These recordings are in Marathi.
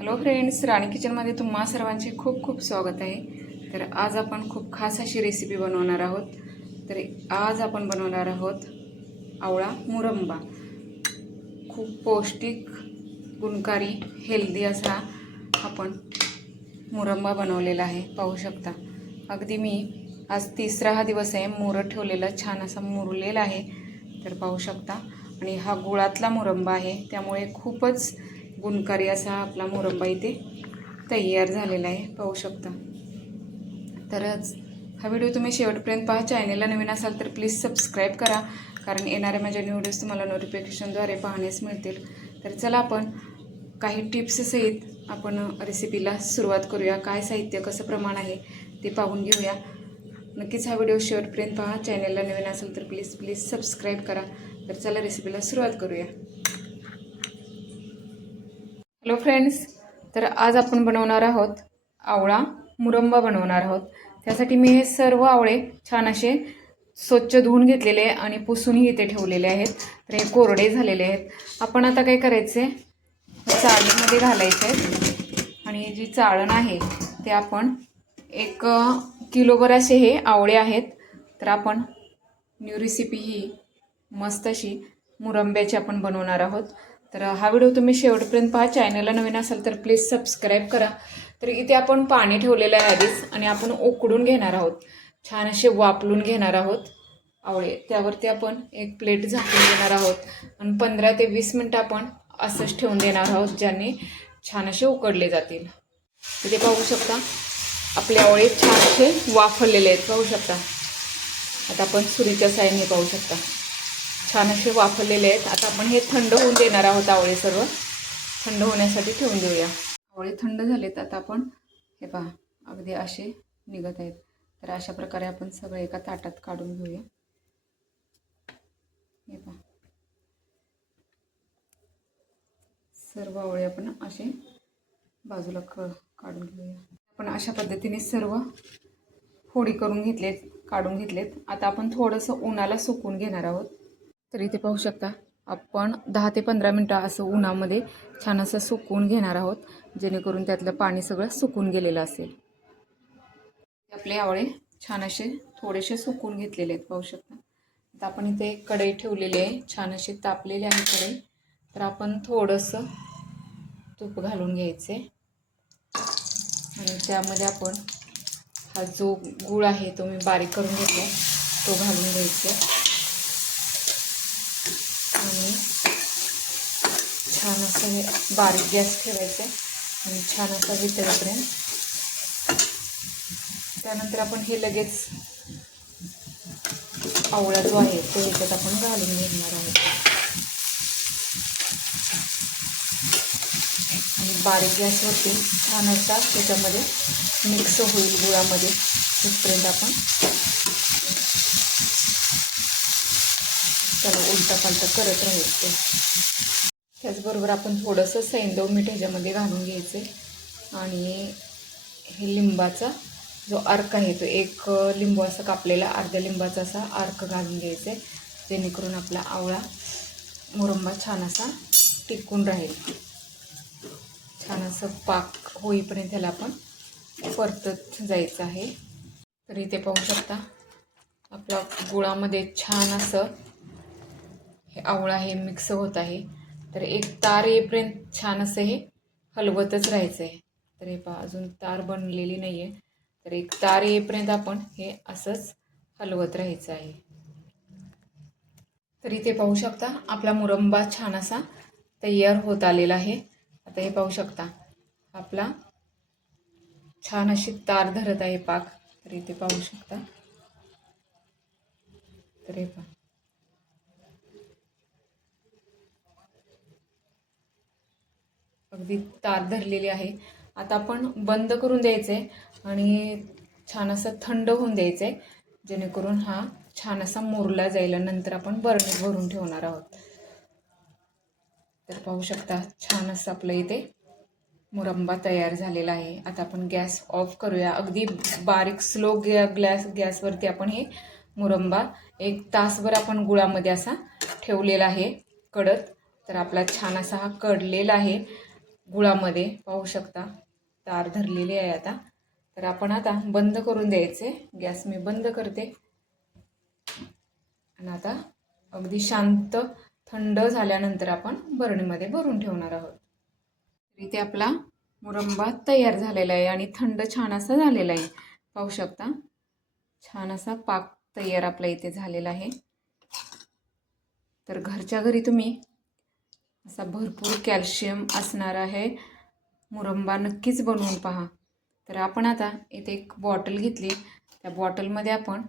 हॅलो फ्रेंड्स राणी किचनमध्ये तुम्हा सर्वांचे खूप खूप स्वागत आहे. तर आज आपण खूप खास अशी रेसिपी बनवणार आहोत. तर आज आपण बनवणार आहोत आवळा मुरंबा. खूप पौष्टिक गुणकारी हेल्दी असा आपण मुरंबा बनवलेला आहे. पाहू शकता. अगदी मी आज तिसरा हा दिवस आहे. मुरं ठेवलेला छान असा मुरलेला आहे. तर पाहू शकता. आणि हा गुळातला मुरंबा आहे. त्यामुळे खूपच गुणकारी असा आपला मोरंबा इथे तयार झालेला आहे. पाहू शकता. तरच हा व्हिडिओ तुम्ही शेवटपर्यंत पहा. चॅनेलला नवीन असाल तर प्लीज सबस्क्राईब करा. कारण येणाऱ्या माझ्या न्यू व्हिडिओज तुम्हाला नोटिफिकेशनद्वारे पाहण्यास मिळतील. तर चला आपण काही टिप्ससहित आपण रेसिपीला सुरुवात करूया. काय साहित्य कसं प्रमाण आहे ते पाहून घेऊया. नक्कीच हा व्हिडिओ शेवटपर्यंत पहा. चॅनेलला नवीन असेल तर प्लीज प्लीज सबस्क्राईब करा. तर चला रेसिपीला सुरुवात करूया. हॅलो फ्रेंड्स तर आज आपण बनवणार आहोत आवळा मुरंबा बनवणार आहोत. त्यासाठी मी हे सर्व आवळे छान असे स्वच्छ धुवून घेतलेले आहे आणि पुसूनही इथे ठेवलेले आहेत. तर हे कोरडे झालेले आहेत. आपण आता काय करायचे? चाळणीमध्ये घालायचे आहेत. आणि जी चाळण आहे ते आपण एक किलोभर असे हे आवळे आहेत. तर आपण न्यू रेसिपी ही मस्त अशी मुरंब्याची आपण बनवणार आहोत. तर हा व्हिडिओ तुम्ही शेवटपर्यंत पहा. चॅनलला नवीन असाल तर प्लीज सबस्क्राईब करा. तर इथे आपण पाणी ठेवलेलं आहे आधीच आणि आपण उकडून घेणार आहोत. छान असे वापलून घेणार आहोत आवळे. त्यावरती आपण एक प्लेट झाकून देणार आहोत आणि पंधरा ते वीस मिनटं आपण असंच ठेवून देणार आहोत ज्यांनी छान असे उकडले जातील. इथे पाहू शकता आपले आवळे छान असे वाफरलेले आहेत. पाहू शकता. आता आपण सुरीच्या साईने पाहू शकता. छान असे वाफरलेले आहेत. आता आपण हे थंड होऊन देणार आहोत आवळे सर्व. थंड होण्यासाठी ठेवून देऊया. आवळे थंड झालेत आता आपण हे पहा अगदी असे निघत आहेत. तर अशा प्रकारे आपण सगळे एका ताटात काढून घेऊया. हे पहा. सर्व आवळे आपण असे बाजूला क काढून घेऊया. आपण अशा पद्धतीने सर्व फोडी करून घेतलेत काढून घेतलेत. आता आपण थोडंसं उन्हाला सुकून घेणार आहोत. तर इथे पाहू शकता आपण दहा ते पंधरा मिनटं असं उन्हामध्ये छान असं सुकवून घेणार आहोत जेणेकरून त्यातलं पाणी सगळं सुकून गेलेलं असेल. आपले आवळे छान असे थोडेसे सुकून घेतलेले आहेत पाहू शकता. आता आपण इथे कढई ठेवलेली आहे छान असे तापलेले आहे कढई. तर आपण थोडंसं तूप घालून घ्यायचे. आणि त्यामध्ये आपण हा जो गूळ आहे तो मी बारीक करून घेतला तो घालून घ्यायचा. आणि छान असं हे बारीक गॅस ठेवायचं आणि छान असं वितळेपर्यंत. त्यानंतर आपण हे लगेच आवळा जो आहे तो ह्याच्यात आपण घालून घेणार आहोत. आणि बारीक गॅसवरती छान असा त्याच्यामध्ये मिक्स होईल गुळामध्ये तिथपर्यंत आपण त्याला उलटा पालटा करत राहायचं. त्याचबरोबर आपण थोडंसं सैंदव मीठ ह्याच्यामध्ये घालून घ्यायचं. आणि हे लिंबाचा जो अर्क आहे तो एक लिंबू असा कापलेला अर्ध्या लिंबाचा असा अर्क घालून घ्यायचा. आहे जेणेकरून आपला आवळा मुरंबा छान असा टिकून राहील. छान असं पाक होईपर्यंत त्याला आपण परतत जायचं आहे. तर इथे पाहू शकता आपला गुळामध्ये छान असं हे आवळा हे मिक्स होत आहे. तर एक तार येईपर्यंत छान असं हे हलवतच राहायचं आहे तर हे पहा अजून तार बनलेली नाही आहे तर एक तार येईपर्यंत आपण हे असंच हलवत राहायचं आहे. तर इथे पाहू शकता आपला मुरंबा छान असा तयार होत आलेला आहे. आता हे पाहू शकता आपला छान अशी तार धरत आहे पाक. तर इथे पाहू शकता. तर हे पहा. अगदी तार धरलेली आहे. आता आपण बंद करून द्यायचं आहे आणि छान असं थंड होऊन द्यायचं आहे जेणेकरून हा छान असा मोरला जाईल नंतर आपण बरणीत भरून ठेवणार आहोत. तर पाहू शकता छान असं आपलं इथे मुरंबा तयार झालेला आहे. आता आपण गॅस ऑफ करूया. अगदी बारीक स्लो गॅ ग्लॅस गॅसवरती आपण हे मुरंबा एक तासभर आपण गुळामध्ये असा ठेवलेला आहे कडत. तर आपला छान असा हा कडलेला आहे. गुळामध्ये पाहू शकता. तार धरलेली आहे आता. तर आपण आता बंद करून द्यायचे. गॅस मी बंद करते. आणि आता अगदी शांत थंड झाल्यानंतर आपण बरणीमध्ये भरून ठेवणार आहोत. इथे आपला मुरंबा तयार झालेला आहे आणि थंड छान असा झालेला आहे. पाहू शकता. छान असा पाक तयार आपल्या इथे झालेला आहे. तर घरच्या घरी तुम्ही असा भरपूर कॅल्शियम असणार आहे. मुरंबा नक्कीच बनवून पहा. तर आपण आता इथे एक बॉटल घेतली. त्या बॉटलमध्ये आपण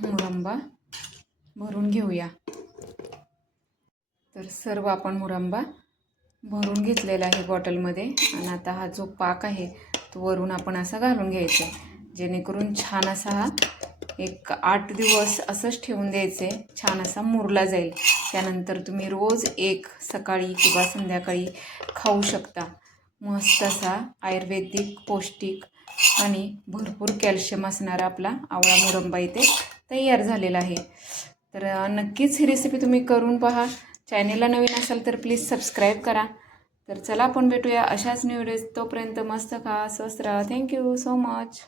मुरंबा भरून घेऊया. तर सर्व आपण मुरंबा भरून घेतलेला आहे बॉटलमध्ये. आणि आता हा जो पाक आहे तो वरून आपण असा घालून घ्यायचा जेणेकरून छान असा हा एक आठ दिवस असंच ठेवून द्यायचे. छान असा मुरला जाईल. त्यानंतर तुम्ही रोज एक सकाळी किंवा संध्याकाळी खाऊ शकता. मस्त असा आयुर्वेदिक पौष्टिक आणि भरपूर कॅल्शियम असणारा आपला आवळा मुरंबा इथे तयार झालेला आहे. तर नक्कीच ही रेसिपी तुम्ही करून पहा. चॅनेलला नवीन असाल तर प्लीज सबस्क्राईब करा. तर चला आपण भेटूया अशाच न्यू व्हिडिओज तोपर्यंत मस्त खा स्वस्त राहा. Thank you so much